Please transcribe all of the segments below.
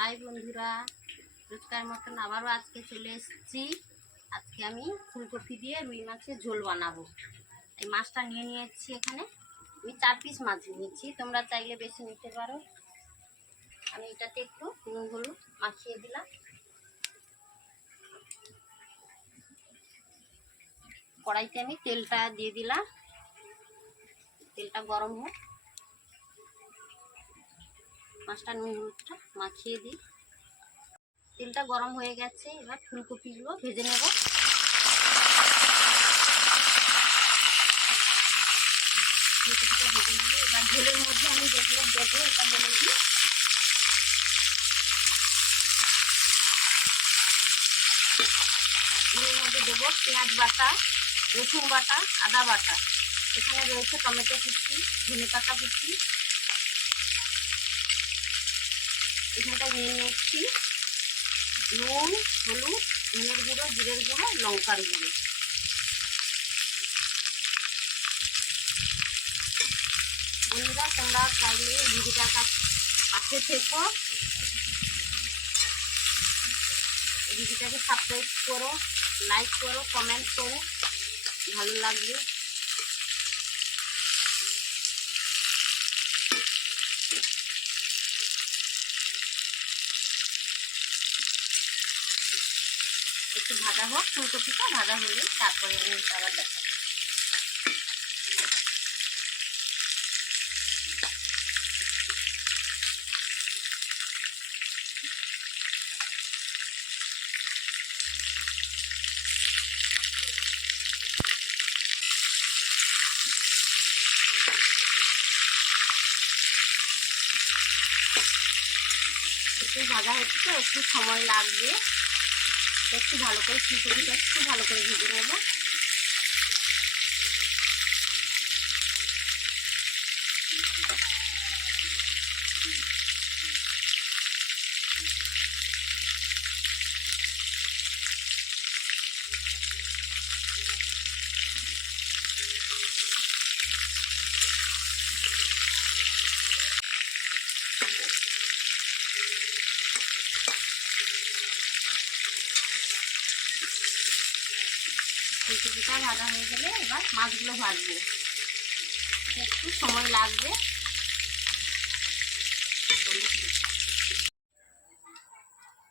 High বন্ধুরা, রোজকার মতন আবারও আজকে চলে এসেছি। আজকে আমি ফুলকপি দিয়ে রুই মাছের ঝোল বানাবো। এই মাছটা নিয়ে নিয়েছি, এখানে আমি 4 পিস মাছ নিয়েছি, তোমরা চাইলে বেশি নিতে পারো। আমি এটাতে একটু নুন হলুদ মাখিয়ে দিলাম। কড়াইতে আমি তেলটা দিয়ে দিলাম, তেলটা গরম হোক, মাছটা নুন হলুদটা মাখিয়ে দিই। তেলটা গরম হয়ে গেছে, এবার ফুলকপিগুলো ভেজে নেব। ফুলকপিটা ভেজে নেব। এবার ঝোলের মধ্যে আমি যেগুলো দেবো এটা বলে দিই। ঝোলের মধ্যে দেবো পেঁয়াজ বাটা, রসুন বাটা, আদা বাটা, এখানে রয়েছে টমেটো কুচি, ধনে পাতা কুচি। এখানটা নিয়ে নিচ্ছি নুন, হলুদ, ধনের গুঁড়ো, জিরের গুঁড়ো, লঙ্কার গুঁড়ো। বন্ধুরা, তোমরা চাইলে ভিডিওটা পাশে থেকো, ভিডিওটাকে সাবস্ক্রাইব করো, লাইক করো, কমেন্ট করো, ভালো লাগবে। একটু ভাজা হোক, ফুলকপিটা ভাজা হলে তারপরে আমি আবার দেখাবো। একটু ভাজা হচ্ছে তো একটু সময় লাগবে, একটু ভালো করে ফুলকপিটা একটু ভালো করে ভেজে নেব। ফুলকপিটা ভাজা হয়ে গেলে এবার মাছগুলো ভাজবো, একটু সময় লাগবে।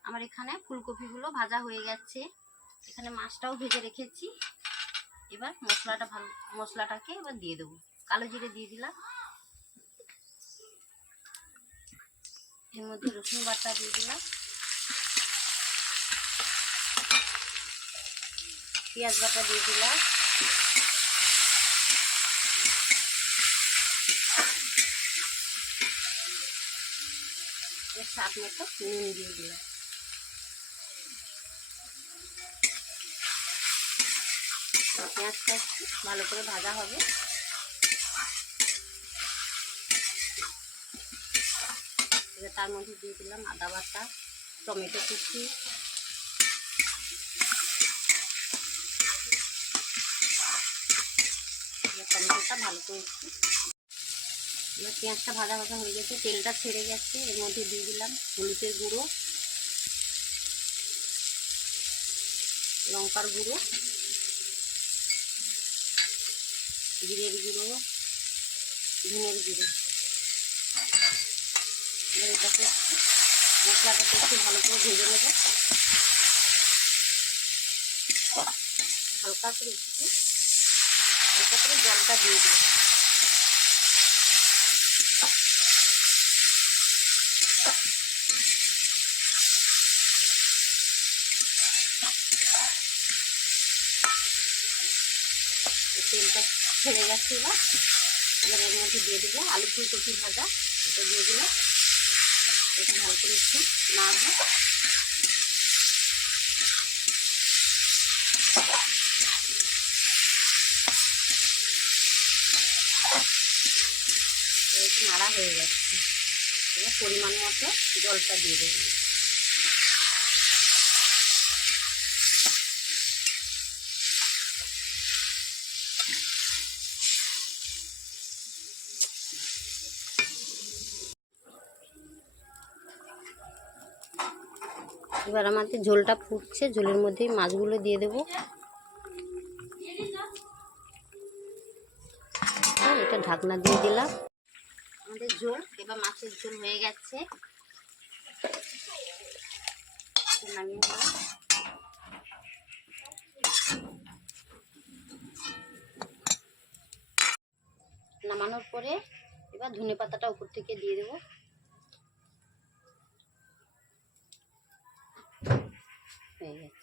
আমার এখানে ফুলকপিগুলো ভাজা হয়ে গেছে, এখানে মাছটাও ভেজে রেখেছি। এবার মশলাটাকে এবার দিয়ে দেবো। কালো জিরে দিয়ে দিলাম, এর মধ্যে রসুন বাটা দিয়ে দিলাম, পেঁয়াজ বাটা দিয়ে দিলাম, এর স্বাদ মতো নুন দিয়ে দিলাম। পেঁয়াজটা একটু ভালো করে ভাজা হবে। এবার তার মধ্যে দিয়ে দিলাম আদা বাটা, টমেটো কুচি, টমেটোটা ভালো করে একটু। এবার পেঁয়াজটা ভাজা ভাজা হয়ে গেছে, তেলটা ছেড়ে গেছে, এর মধ্যে দিয়ে দিলাম হলুদের গুঁড়ো, লঙ্কার গুঁড়ো, জিরের গুঁড়ো, ধনের গুঁড়ো। এবার এটাকে মশলাটাকে একটু ভালো করে ভেজে নেব, হালকা করে একটু হালকা করে জলটা দিয়ে দেবো। তেলটা ছেড়ে গেছে, এবার এর মধ্যে দিয়ে দেবো আলু ফুলকপি ভাজা, এটা দিয়ে দিলাম। এটা ভালো করে একটু নাড়বো। একটু নাড়া হয়ে যাচ্ছে, এবার পরিমাণ মতো জলটা দিয়ে দেবো। এবার আমাদের ঝোলটা ফুটছে, ঝোলের মধ্যেই মাছগুলো দিয়ে দেবো। এটা ঢাকনা দিয়ে দিলাম। আমাদের ঝোল, এবার মাছের ঝোল হয়ে গেছে, নামিয়ে নেব। নামানোর পরে এবার ধনে পাতাটা উপর থেকে দিয়ে দেবো। হয়ে গেছে।